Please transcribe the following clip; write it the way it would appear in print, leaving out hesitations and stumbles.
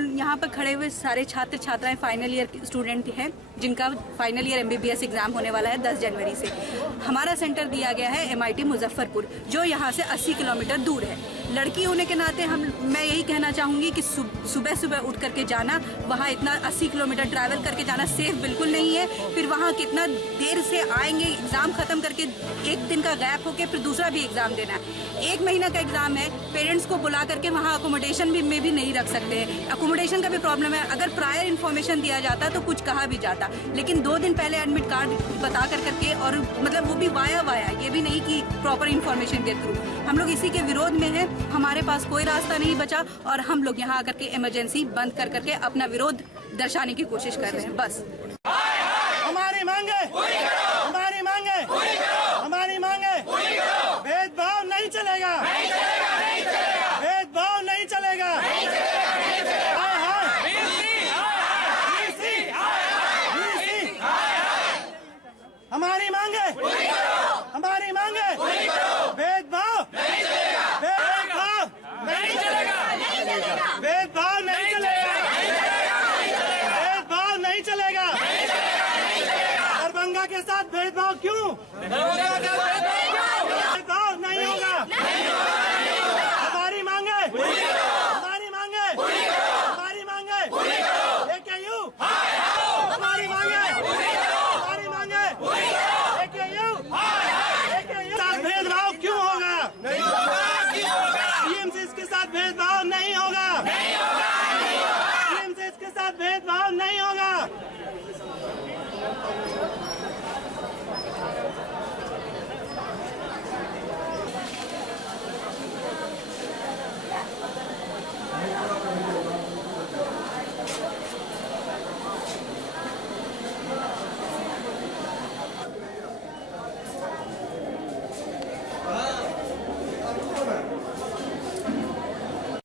यहाँ पर खड़े हुए सारे छात्र छात्राएं फाइनल ईयर स्टूडेंट हैं, जिनका फाइनल ईयर MBBS एग्जाम होने वाला है 10 जनवरी से। हमारा सेंटर दिया गया है MIT मुजफ्फरपुर, जो यहाँ से 80 किलोमीटर दूर है। लड़की होने के नाते मैं यही कहना चाहूँगी कि सुबह सुबह उठ करके जाना, वहाँ इतना 80 किलोमीटर ट्रैवल करके जाना सेफ बिल्कुल नहीं है। फिर वहाँ कितना देर से आएंगे, एग्ज़ाम ख़त्म करके एक दिन का गैप होके फिर दूसरा भी एग्ज़ाम देना है। 1 महीना का एग्ज़ाम है, पेरेंट्स को बुला करके वहाँ अकोमोडेशन में भी नहीं रख सकते हैं। अकोमोडेशन का भी प्रॉब्लम है। अगर प्रायर इन्फॉर्मेशन दिया जाता तो कुछ कहा भी जाता, लेकिन 2 दिन पहले एडमिट कार्ड बता करके, और मतलब वो भी वाया, ये भी नहीं कि प्रॉपर इन्फॉर्मेशन के थ्रू। हम लोग इसी के विरोध में हैं। हमारे पास कोई रास्ता नहीं बचा और हम लोग यहाँ आकर के इमरजेंसी बंद करके अपना विरोध दर्शाने की कोशिश कर रहे हैं। बस हमारी मांगे, हमारी मांगे, हमारी मांगे, भेदभाव नहीं चलेगा, भेदभाव नहीं चलेगा। हमारी मांगे, हमारी मांगे, भेदभाव, भेदभाव नहीं चलेगा, भेदभाव नहीं चलेगा, भेदभाव नहीं चलेगा। दरभंगा के साथ भेदभाव क्यों?